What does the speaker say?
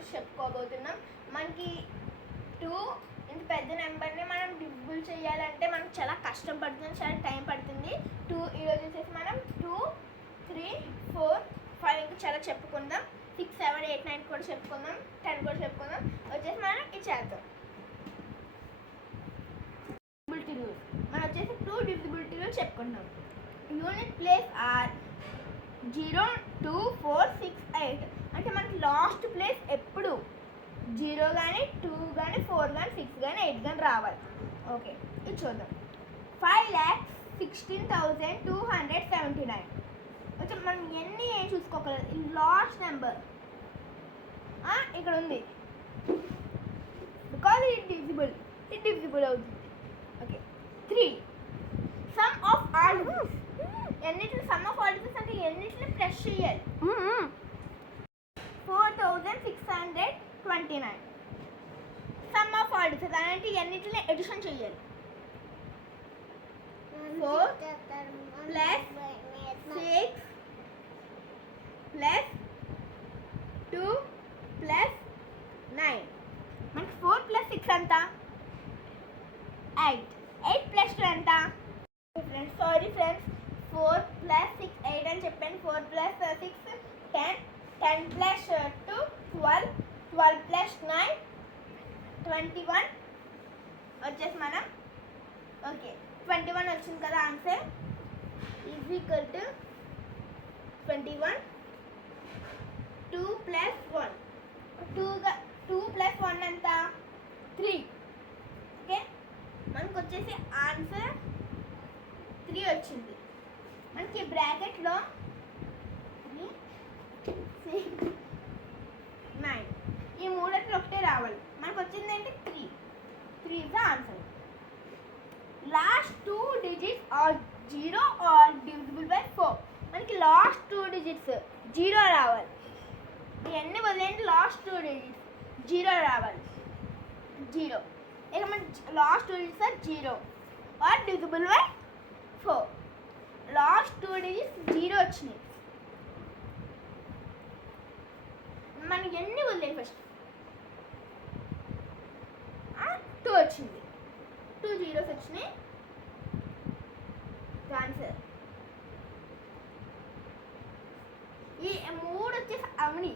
గురించి చెప్పుకోబోతున్నాం. మనకి 2 ఇంత పెద్ద నెంబర్ని మనం డివిజిబుల్ చేయాలంటే మనకు చాలా కష్టం పడుతుంది, చాలా టైం పడుతుంది. ఈరోజు వచ్చేసి మనం 2, 3, 4, 5 ఇంకా చాలా చెప్పుకుందాం. 6, 7, 8, 9 కూడా చెప్పుకుందాం, 10 కూడా చెప్పుకుందాం. వచ్చేసి మనం ఇది చేద్దాం. డివిజిబిలిటీ రూల్స్ మనం వచ్చేసి 2 డివిజిబిలిటీ రూల్స్ చెప్పుకుందాం. యూనిట్ ప్లేస్ ఆర్ 0, 2, 4, 6, 8 అంటే మనకి లాస్ట్ ప్లేస్ ఎప్పుడు 0 కానీ 2 కానీ 4 కానీ 6 కానీ 8 కానీ రావాలి. ఓకే, ఇది చూద్దాం. 5,16,279 వచ్చి మనం ఎన్ని ఏం చూసుకోగలదు. లాస్ట్ నెంబర్ ఇక్కడ ఉంది, బికాజ్ ఇది డివిజిబుల్ అవుతుంది. ఓకే, 3 సమ్ ఆఫ్ ఆల్ ఎన్నిటిని సమ్ ఆఫ్ ఆల్ అంటే ఎన్నిటిని ప్లస్ చేయాలి. 4,629 సమ్ ఆఫ్ ఆల్ అంటే ఎన్నిటిని ఎడిషన్ చేయాలి. 4 ప్లస్ 6 ప్లస్ 2 ప్లస్ 9 మనకి 4 ప్లస్ 6 ఎంత? 8. 8 ప్లస్ 2 ఎంత? సారీ ఫ్రెండ్స్, 4 ప్లస్ 6 8 అని చెప్పాను. 4 ప్లస్ 6 10, 10 ప్లస్ 2 12, 12 ప్లస్ 9 21 వచ్చేసి మనం ఓకే 21 వచ్చింది కదా answer. Is equal to 21. 2 plus 1 2 plus 1 ఎంత? 3. ఓకే, మనకు వచ్చేసి ఆన్సర్ 3 వచ్చింది. మనకి బ్రాకెట్లో 9 ఈ మూడట్లో ఒకటే రావాలి. మనకు వచ్చింది ఏంటి? 3 is the answer. Last 2 digits are 0 are divisible by 4. మనకి లాస్ట్ 2 digits 0 రావాలి. ఇవన్నీ వదిలేంటి, లాస్ట్ 2 digits 0 రావాలి. 0 ఇక మన last 2 digits are 0 are divisible by 4. Last 2 digits 0 వచ్చినాయి. మనకి ఎన్ని వదిలేదు, ఫస్ట్ 2 వచ్చింది. 2 zeros వచ్చినాయి. ఆన్సర్ ఈ 3 వచ్చేసి అవని